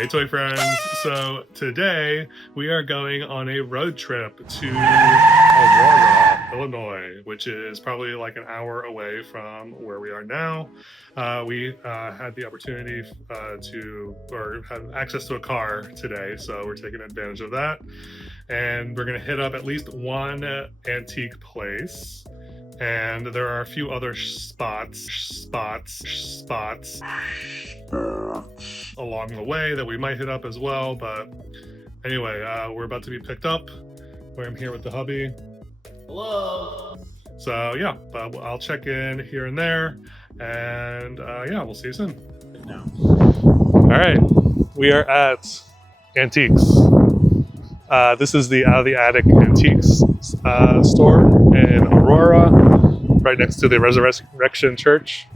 Hey toy friends, so today we are going on a road trip to Aurora, Illinois, which is probably like an hour away from where we are now. We had the opportunity or have access to a car today, so we're taking advantage of that. And we're gonna hit up at least one antique place. And there are a few other spots along the way that we might hit up as well. But anyway, we're about to be picked up. I'm here with the hubby. Hello. So yeah, I'll check in here and there, and yeah, we'll see you soon. No. All right, we are at Antiques. This is the Out of the Attic Antiques store in Aurora, right next to the Resurrection Church.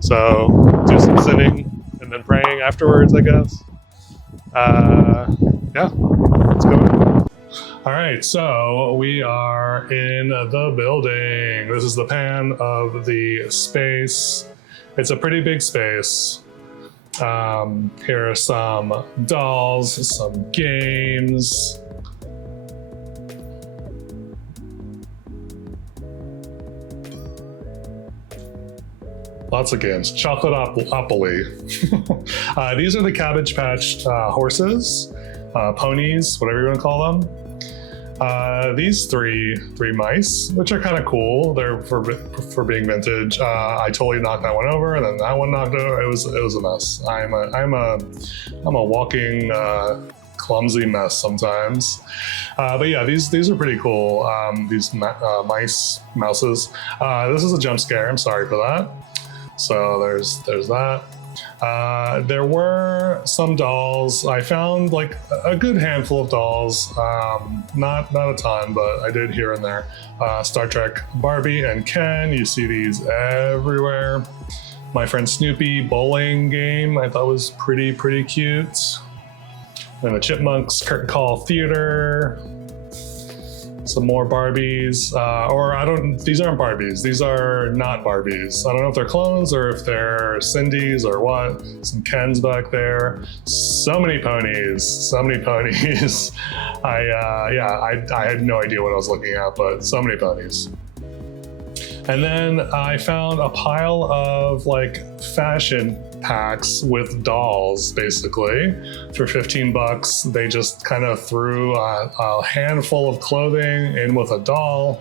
So do some sitting and then praying afterwards, I guess. Yeah, let's go. All right, so we are in the building. This is the pan of the space. It's a pretty big space. Here are some dolls, some games. Lots of games. Chocolate-opoly. These are the Cabbage Patch horses, ponies, whatever you want to call them. These three mice, which are kind of cool. They're for being vintage. I totally knocked that one over, and then that one knocked over. It was a mess. I'm a walking clumsy mess sometimes. But yeah, these are pretty cool. These mouses. This is a jump scare. I'm sorry for that. So there's that. There were some dolls. I found like a good handful of dolls. Not a ton, but I did here and there. Star Trek Barbie and Ken. You see these everywhere. My friend Snoopy bowling game I thought was pretty cute. And the Chipmunks Curtain Call Theater. Some more Barbies, these aren't Barbies. These are not Barbies. I don't know if they're clones or if they're Cindy's or what. Some Kens back there. So many ponies. I had no idea what I was looking at, but so many ponies. And then I found a pile of like fashion packs with dolls, basically. For $15, they just kind of threw a handful of clothing in with a doll.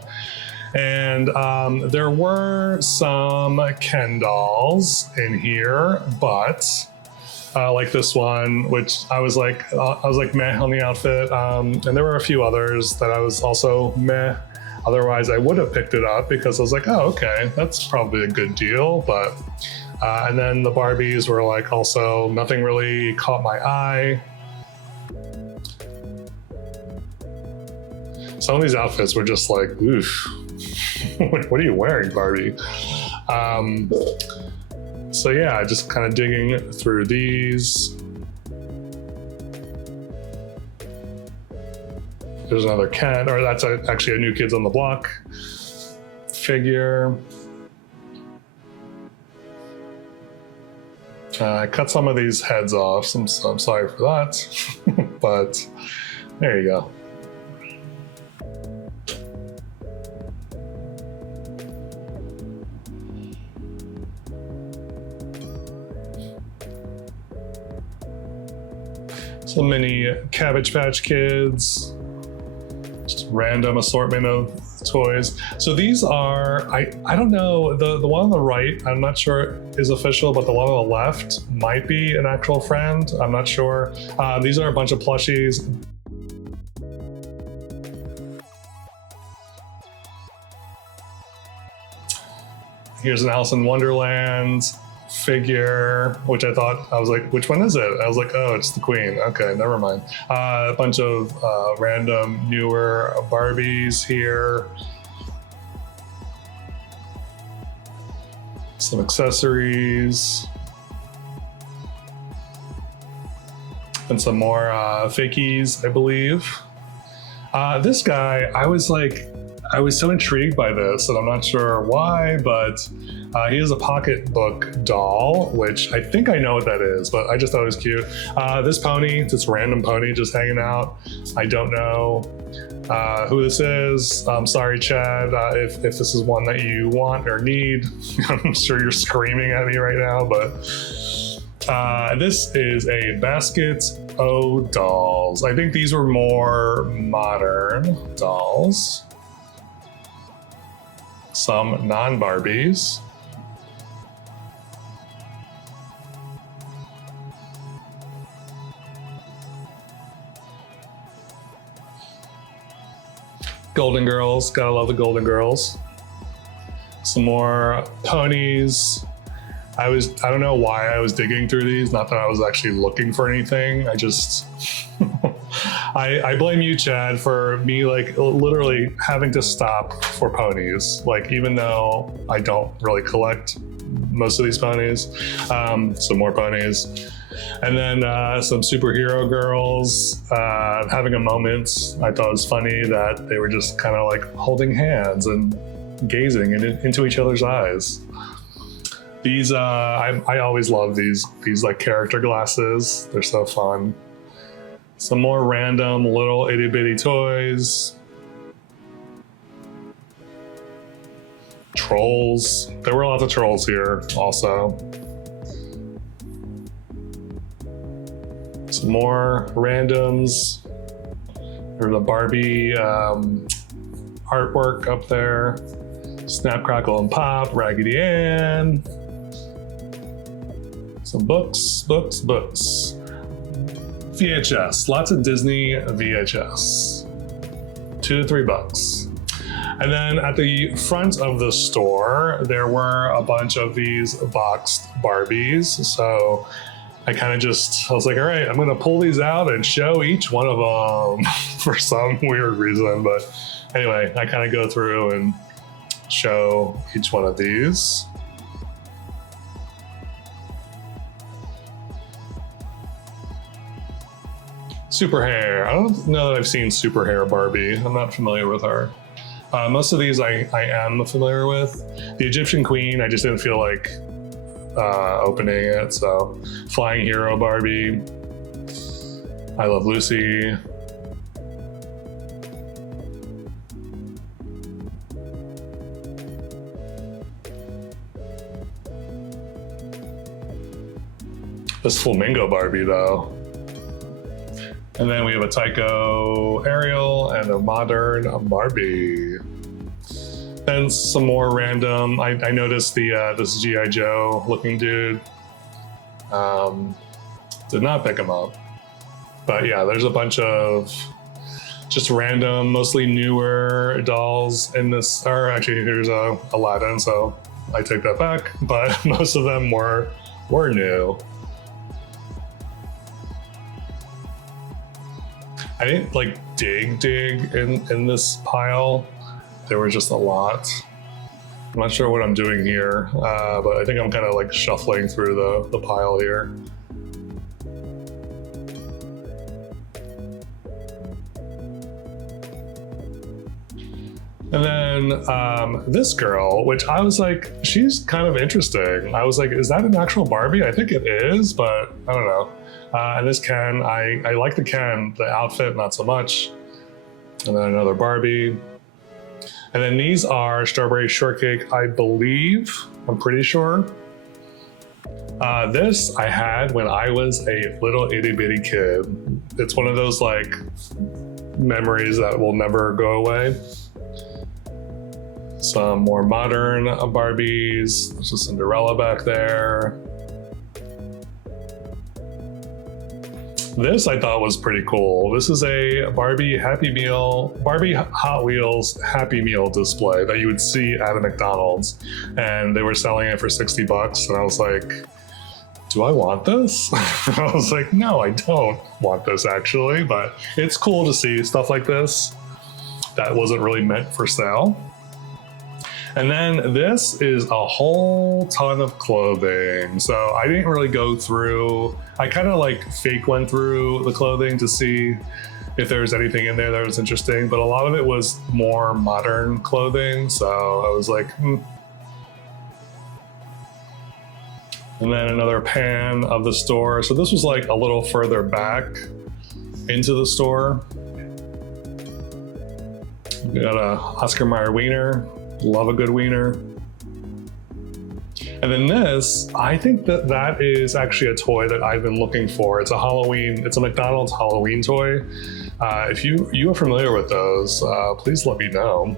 And there were some Ken dolls in here, but like this one, which I was like meh on the outfit. And there were a few others that I was also meh. Otherwise, I would have picked it up because I was like, oh, okay, that's probably a good deal. But and then the Barbies were like also nothing really caught my eye. Some of these outfits were just like, oof, what are you wearing, Barbie? So yeah, just kind of digging through these. There's another Ken, or that's actually a New Kids on the Block figure. I cut some of these heads off, so I'm sorry for that, but there you go. Some mini Cabbage Patch Kids. Just random assortment of toys. So these are, I don't know, the one on the right, I'm not sure is official, but the one on the left might be an actual friend. I'm not sure. These are a bunch of plushies. Here's an Alice in Wonderland figure, which I was like, which one is it? I was like, oh, it's the Queen. Okay, never mind. A bunch of random newer Barbies here. Some accessories. And some more fakies, I believe. This guy, I was like, I was so intrigued by this, and I'm not sure why, but he is a pocketbook doll, which I think I know what that is, but I just thought it was cute. This pony, this random pony just hanging out. I don't know who this is. I'm sorry, Chad, if this is one that you want or need. I'm sure you're screaming at me right now, but this is a Basket O dolls. I think these were more modern dolls. Some non-Barbies. Golden Girls, gotta love the Golden Girls. Some more ponies. I don't know why I was digging through these, not that I was actually looking for anything. I just, I blame you, Chad, for me like literally having to stop for ponies. Like, even though I don't really collect most of these ponies, some more ponies. And then some superhero girls having a moment. I thought it was funny that they were just kind of like holding hands and gazing into each other's eyes. These, I always love these like character glasses. They're so fun. Some more random little itty bitty toys. Trolls. There were lots of trolls here also. Some more randoms. There's a Barbie artwork up there. Snap, Crackle, and Pop, Raggedy Ann. Some books. VHS, lots of Disney VHS. $2 to $3. And then at the front of the store, there were a bunch of these boxed Barbies. So I was like, all right, I'm gonna pull these out and show each one of them for some weird reason. But anyway, I kind of go through and show each one of these. Super Hair. I don't know that I've seen Super Hair Barbie. I'm not familiar with her. Most of these I am familiar with. The Egyptian Queen, I just didn't feel like opening it. So Flying Hero Barbie. I Love Lucy. This Flamingo Barbie though. And then we have a Tycho Ariel and a modern Barbie. Then some more random. I noticed this G.I. Joe looking dude. Did not pick him up. But yeah, there's a bunch of just random, mostly newer dolls in this. Or actually, here's Aladdin, so I take that back. But most of them were new. I didn't like dig in this pile. There were just a lot. I'm not sure what I'm doing here, but I think I'm kind of like shuffling through the pile here. And then this girl, which I was like, she's kind of interesting. I was like, is that an actual Barbie? I think it is, but I don't know. And this Ken, I like the Ken, the outfit, not so much. And then another Barbie. And then these are Strawberry Shortcake, I believe. I'm pretty sure. This I had when I was a little itty bitty kid. It's one of those like memories that will never go away. Some more modern Barbies. There's a Cinderella back there. This I thought was pretty cool. This is a Barbie Hot Wheels Happy Meal display that you would see at a McDonald's. And they were selling it for $60. And I was like, do I want this? I was like, no, I don't want this actually, but it's cool to see stuff like this that wasn't really meant for sale. And then this is a whole ton of clothing. So I didn't really go through, I kind of like fake went through the clothing to see if there was anything in there that was interesting, but a lot of it was more modern clothing, so I was like, And then another pan of the store. So this was like a little further back into the store. We got a Oscar Mayer wiener. Love a good wiener. And then this, I think that is actually a toy that I've been looking for. It's a McDonald's Halloween toy. If you are familiar with those, please let me know.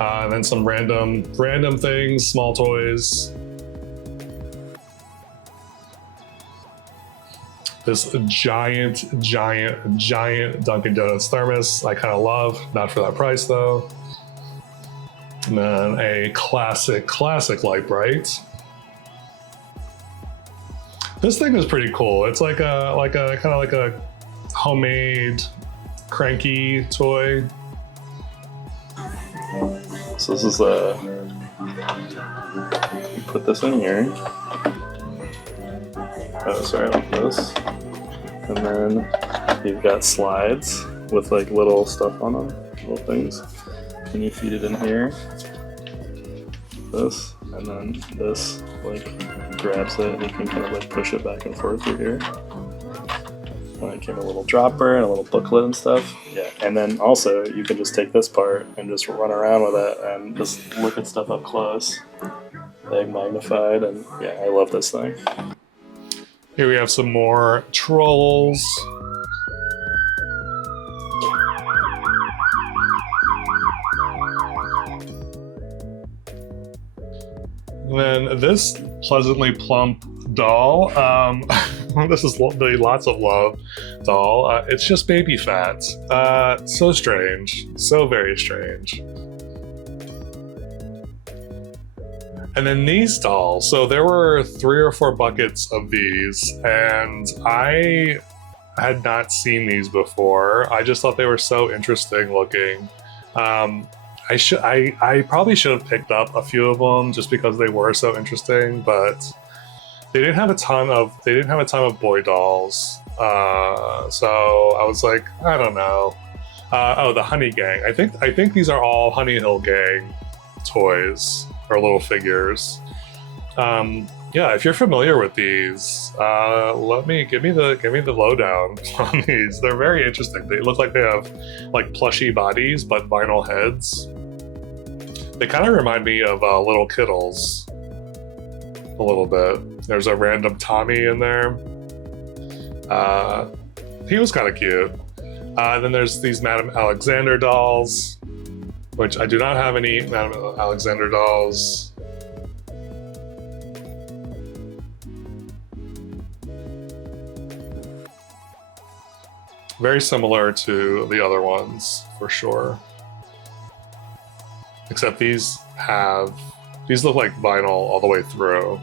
And then some random things, small toys. This giant Dunkin' Donuts thermos I kind of love, not for that price though. And then a classic Light Bright. This thing is pretty cool. It's like a kind of like a homemade cranky toy. So this is you put this in here. Oh, sorry, like this. And then you've got slides with like little stuff on them, little things. And you feed it in here. This, and then this like grabs it and you can kind of like push it back and forth through here. And it came a little dropper and a little booklet and stuff. Yeah, and then also you can just take this part and just run around with it and just look at stuff up close. Like magnified, and yeah, I love this thing. Here we have some more trolls. And then this pleasantly plump doll. This is the Lots of Love doll. It's just baby fat. So strange. So very strange. And then these dolls. So there were 3 or 4 buckets of these, and I had not seen these before. I just thought they were so interesting looking. I probably should have picked up a few of them just because they were so interesting, but they didn't have a ton of boy dolls. So I was like, I don't know. Oh, the Honey Gang. I think these are all Honey Hill Gang toys or little figures. Yeah, if you're familiar with these, give me the lowdown on these. They're very interesting. They look like they have like plushy bodies but vinyl heads. They kind of remind me of Little Kittles a little bit. There's a random Tommy in there. He was kind of cute. Then there's these Madame Alexander dolls, which I do not have any Madame Alexander dolls. Very similar to the other ones, for sure. Except these look like vinyl all the way through.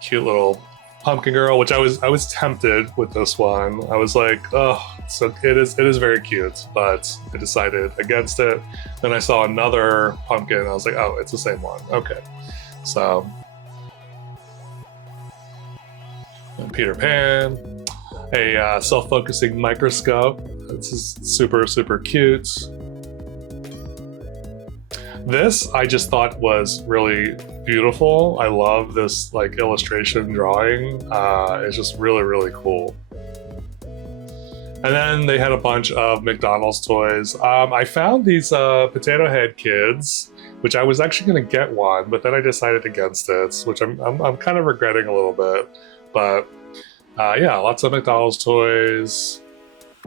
Cute little pumpkin girl, which I was tempted with this one. I was like, oh, so it is very cute, but I decided against it. Then I saw another pumpkin, and I was like, oh, it's the same one. Okay, so and Peter Pan, a self-focusing microscope. This is super cute. This I just thought was really beautiful. I love this like illustration drawing. It's just really cool. And then they had a bunch of McDonald's toys. I found these Potato Head Kids, which I was actually going to get one, but then I decided against it, which I'm kind of regretting a little bit. But yeah, lots of McDonald's toys.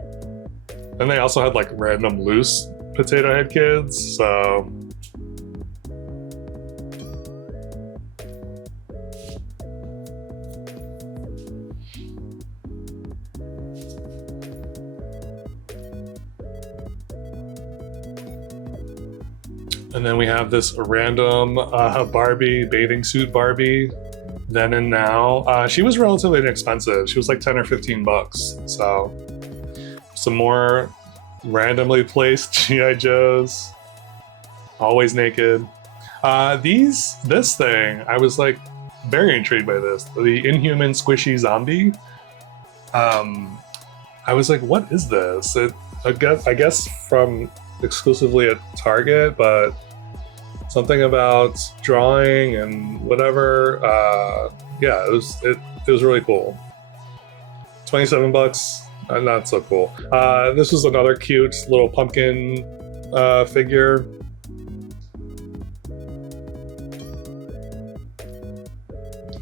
And they also had like random loose Potato Head Kids, so. And then we have this random Barbie, bathing suit Barbie, then and now. She was relatively inexpensive. She was like 10 or 15 bucks. So some more randomly placed G.I. Joes, always naked. This thing, I was like very intrigued by this. The Inhuman Squishy Zombie. I was like, what is this? I guess from exclusively at Target, but something about drawing and whatever. Yeah, it was really cool. 27 bucks, not so cool. This was another cute little pumpkin figure.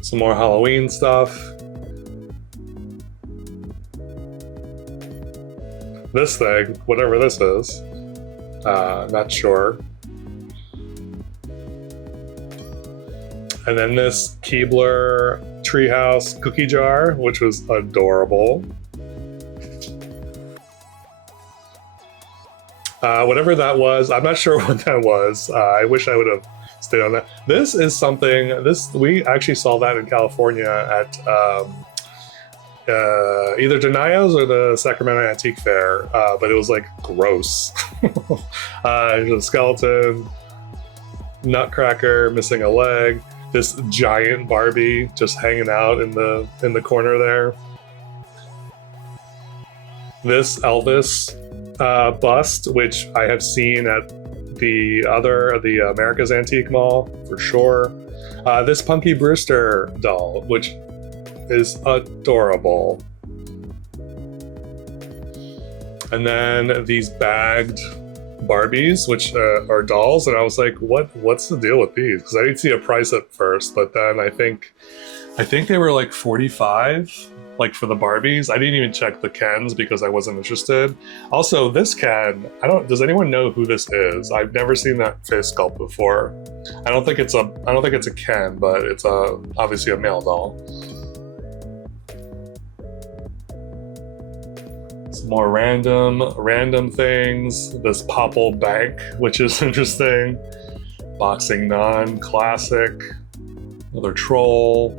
Some more Halloween stuff. This thing, whatever this is, not sure. And then this Keebler Treehouse cookie jar, which was adorable. Whatever that was, I'm not sure what that was. I wish I would have stayed on that. This is something, we actually saw that in California at either Denio's or the Sacramento Antique Fair, but it was like gross. A skeleton, nutcracker missing a leg, this giant Barbie just hanging out in the corner there. This Elvis bust, which I have seen at the America's Antique Mall for sure. This Punky Brewster doll, which is adorable. And then these bagged Barbies, which are dolls, and I was like, what's the deal with these? Because I didn't see a price at first, but then I think they were like 45, like for the Barbies. I didn't even check the Kens because I wasn't interested. Also, this Ken, does anyone know who this is? I've never seen that face sculpt before. I don't think it's a Ken, but it's obviously a male doll. Some more random things. This Popple Bank, which is interesting. Boxing Nun, classic. Another troll.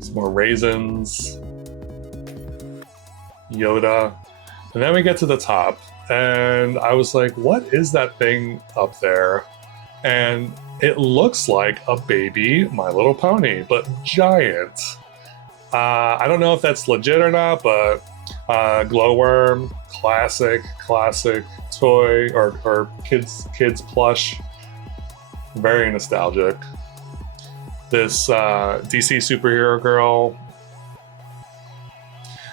Some more raisins. Yoda. And then we get to the top, and I was like, what is that thing up there? And it looks like a baby My Little Pony, but giant. I don't know if that's legit or not, but glowworm, classic toy or kids plush, very nostalgic. This DC superhero girl.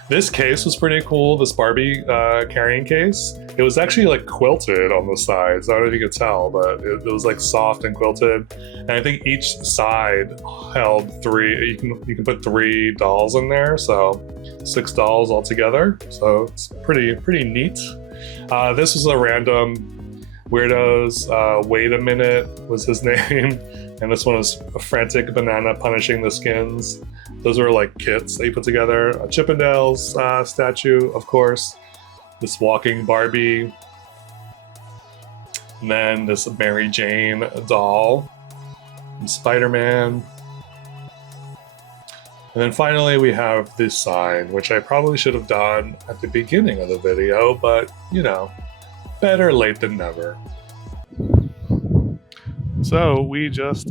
This case was pretty cool, this Barbie carrying case. It was actually like quilted on the sides. I don't know if you could tell, but it was like soft and quilted. And I think each side held 3, you can put 3 dolls in there, so 6 dolls altogether. So it's pretty neat. This was a random Weirdos, Wait a Minute was his name. And this one was a Frantic Banana Punishing the Skins. Those were like kits that you put together. A Chippendales statue, of course. This walking Barbie. And then this Mary Jane doll. And Spider-Man. And then finally we have this sign, which I probably should have done at the beginning of the video, but you know, better late than never. So we just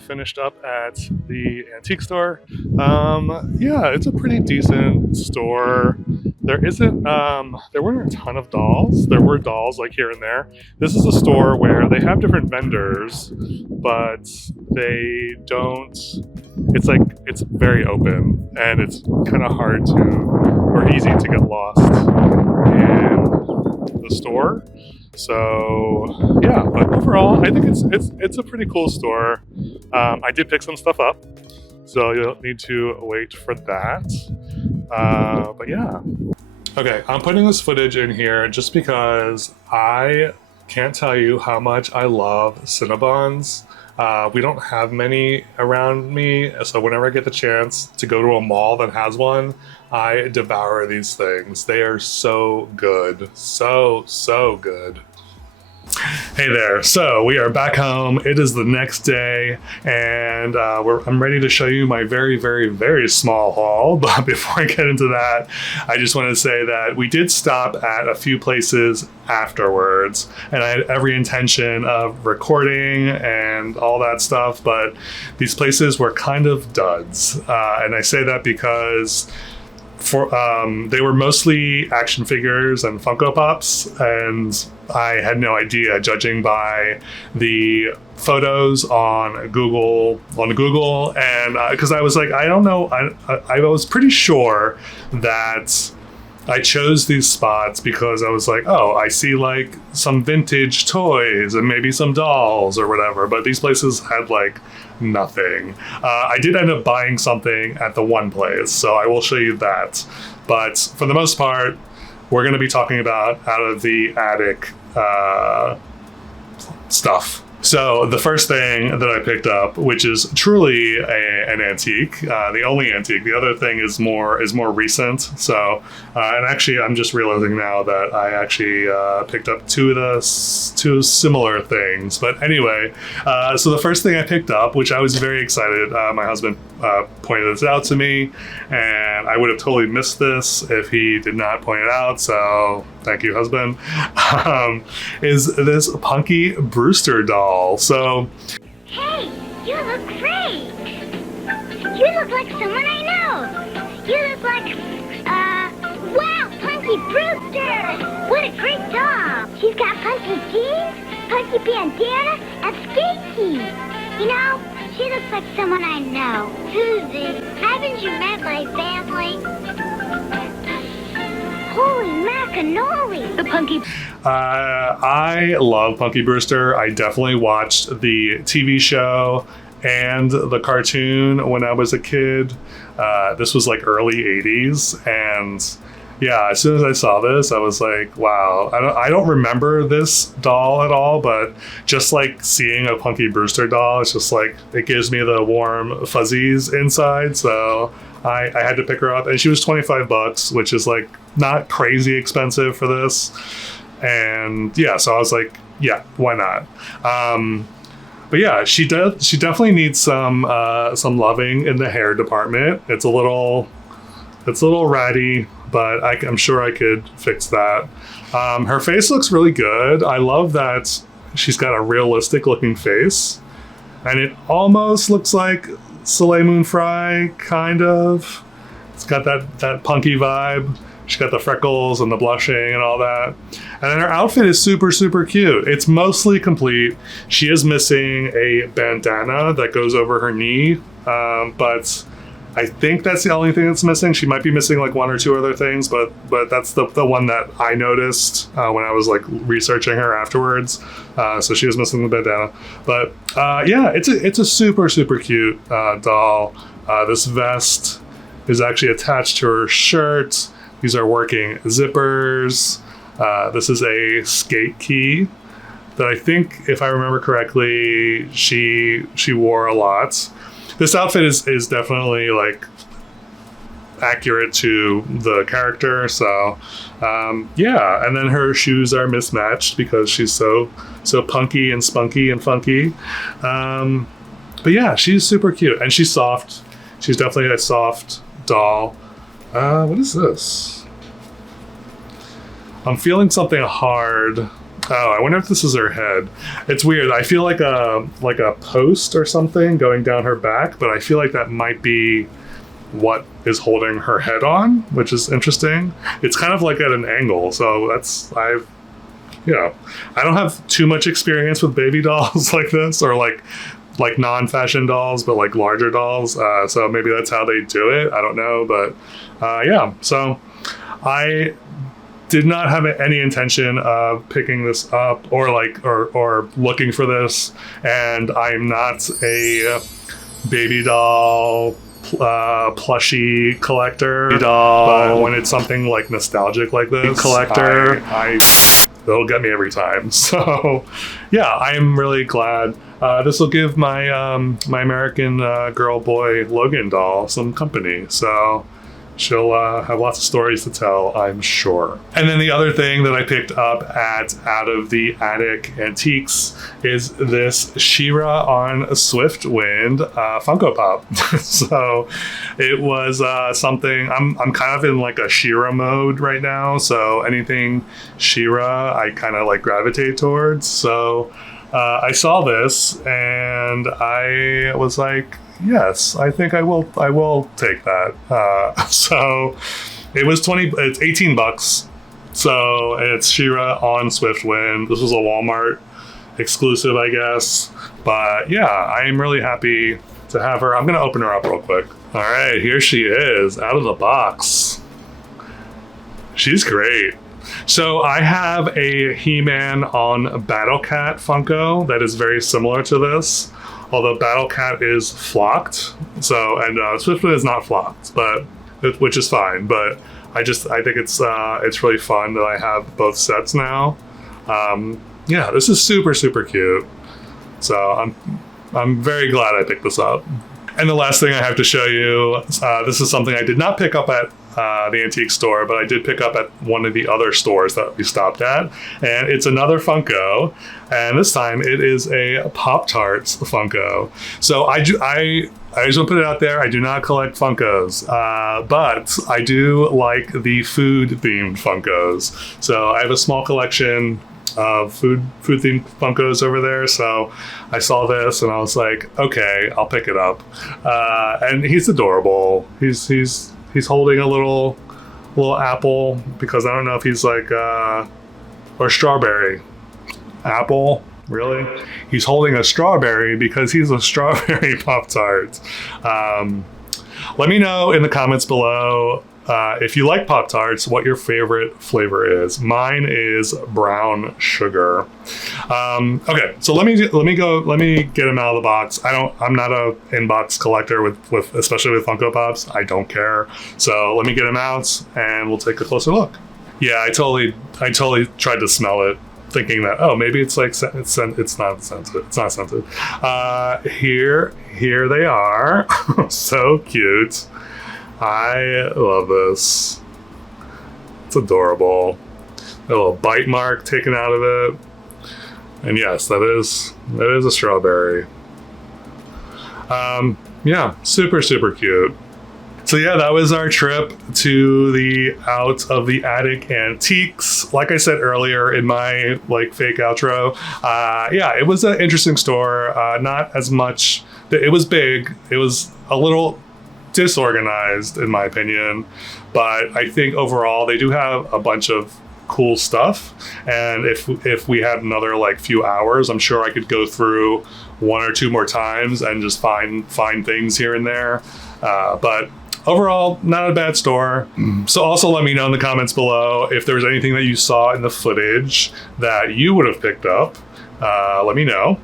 finished up at the antique store. Yeah, it's a pretty decent store. There weren't a ton of dolls. There were dolls like here and there. This is a store where they have different vendors, but they don't, it's very open, and it's kind of hard to, or easy to get lost in the store. So yeah, but overall, I think it's a pretty cool store. I did pick some stuff up, so you'll need to wait for that. But yeah. Okay, I'm putting this footage in here just because I can't tell you how much I love Cinnabons. We don't have many around me, so whenever I get the chance to go to a mall that has one, I devour these things. They are so good. So good. Hey there. So we are back home. It is the next day, and I'm ready to show you my very, very, very small haul. But before I get into that, I just want to say that we did stop at a few places afterwards, and I had every intention of recording and all that stuff, but these places were kind of duds. And I say that because they were mostly action figures and Funko Pops, and I had no idea, judging by the photos on Google, and because I was like, I don't know, I was pretty sure that I chose these spots because I was like, oh, I see like some vintage toys and maybe some dolls or whatever, but these places had like nothing. I did end up buying something at the one place, so I will show you that. But for the most part, we're going to be talking about out of the attic stuff. So the first thing that I picked up, which is truly an antique, the only antique. The other thing is more recent. So, and actually, I'm just realizing now that I actually picked up two similar things. But anyway, so the first thing I picked up, which I was very excited, my husband pointed this out to me, and I would have totally missed this if he did not point it out. So thank you, husband. Is this Punky Brewster doll? So, hey, you look great. You look like someone I know. You look like, wow, Punky Brewster. What a great doll. She's got punky jeans, punky bandana, and skates. You know, she looks like someone I know. Susie, haven't you met my family? Holy macanoli! The Punky... I love Punky Brewster. I definitely watched the TV show and the cartoon when I was a kid. This was like early 80s, and yeah, as soon as I saw this, I was like, wow. I don't remember this doll at all, but just like seeing a Punky Brewster doll, it's just like, it gives me the warm fuzzies inside, so I had to pick her up, and she was $25, which is like not crazy expensive for this. And yeah, so I was like, yeah, why not? But yeah, she definitely needs some loving in the hair department. It's a little ratty, but I'm sure I could fix that. Her face looks really good. I love that she's got a realistic looking face, and it almost looks like Soleil Moon Frye, kind of. It's got that punky vibe. She's got the freckles and the blushing and all that. And then her outfit is super, super cute. It's mostly complete. She is missing a bandana that goes over her knee, but I think that's the only thing that's missing. She might be missing like one or two other things, but that's the one that I noticed when I was like researching her afterwards. So she was missing the bandana. But yeah, it's a super, super cute doll. This vest is actually attached to her shirt. These are working zippers. This is a skate key that I think, if I remember correctly, she wore a lot. This outfit is definitely like accurate to the character. So yeah, and then her shoes are mismatched because she's so punky and spunky and funky. But yeah, she's super cute, and she's soft. She's definitely a soft doll. What is this? I'm feeling something hard. Oh, I wonder if this is her head. It's weird. I feel like a post or something going down her back, but I feel like that might be what is holding her head on, which is interesting. It's kind of like at an angle, so I don't have too much experience with baby dolls like this, or like non-fashion dolls, but like larger dolls. So maybe that's how they do it. I don't know, but yeah. So I did not have any intention of picking this up or looking for this, and I'm not a baby doll plushie collector. But when it's something like nostalgic like this, collector, it'll get me every time. So yeah, I'm really glad. This will give my my American Girl Boy Logan doll some company. So she'll have lots of stories to tell, I'm sure. And then the other thing that I picked up at Out of the Attic Antiques is this She-Ra on Swiftwind Funko Pop. So it was something, I'm kind of in like a She-Ra mode right now. So anything She-Ra, I kind of like gravitate towards. So I saw this and I was like, yes, I think I will take that. So it was it's $18. So it's She-Ra on Swiftwind. This was a Walmart exclusive, I guess. But yeah, I'm really happy to have her. I'm going to open her up real quick. All right, here she is out of the box. She's great. So I have a He-Man on Battle Cat Funko that is very similar to this. Although Battle Cat is flocked, and Swiftwind is not flocked, which is fine. But I think it's really fun that I have both sets now. Yeah, this is super cute. So I'm very glad I picked this up. And the last thing I have to show you, this is something I did not pick up at the antique store, but I did pick up at one of the other stores that we stopped at. And it's another Funko. And this time it is a Pop-Tarts Funko. So I just want to put it out there, I do not collect Funkos, but I do like the food-themed Funkos. So I have a small collection of food-themed Funkos over there. So I saw this and I was like, okay, I'll pick it up. And he's adorable. He's holding a little apple, because I don't know if he's like or strawberry. Apple, really? He's holding a strawberry because he's a strawberry Pop-Tart. Let me know in the comments below if you like Pop-Tarts, what your favorite flavor is. Mine is brown sugar. Okay, so let me get them out of the box. I'm not a in-box collector with especially with Funko Pops. I don't care. So let me get them out and we'll take a closer look. Yeah, I totally tried to smell it, thinking that, oh, maybe it's like it's not scented. It's not scented. Here they are. So cute. I love this. It's adorable. A little bite mark taken out of it. And yes, that is a strawberry. Yeah, super cute. So yeah, that was our trip to the Out of the Attic Antiques. Like I said earlier in my fake outro, yeah, it was an interesting store. Not as much. It was big. It was a little disorganized in my opinion, but I think overall they do have a bunch of cool stuff. And if we had another few hours, I'm sure I could go through one or two more times and just find things here and there. But overall, not a bad store. So also let me know in the comments below if there's anything that you saw in the footage that you would have picked up. Let me know.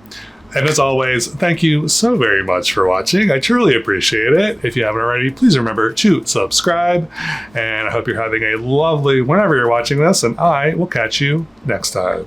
And as always, thank you so very much for watching. I truly appreciate it. If you haven't already, please remember to subscribe. And I hope you're having a lovely whenever you're watching this, and I will catch you next time.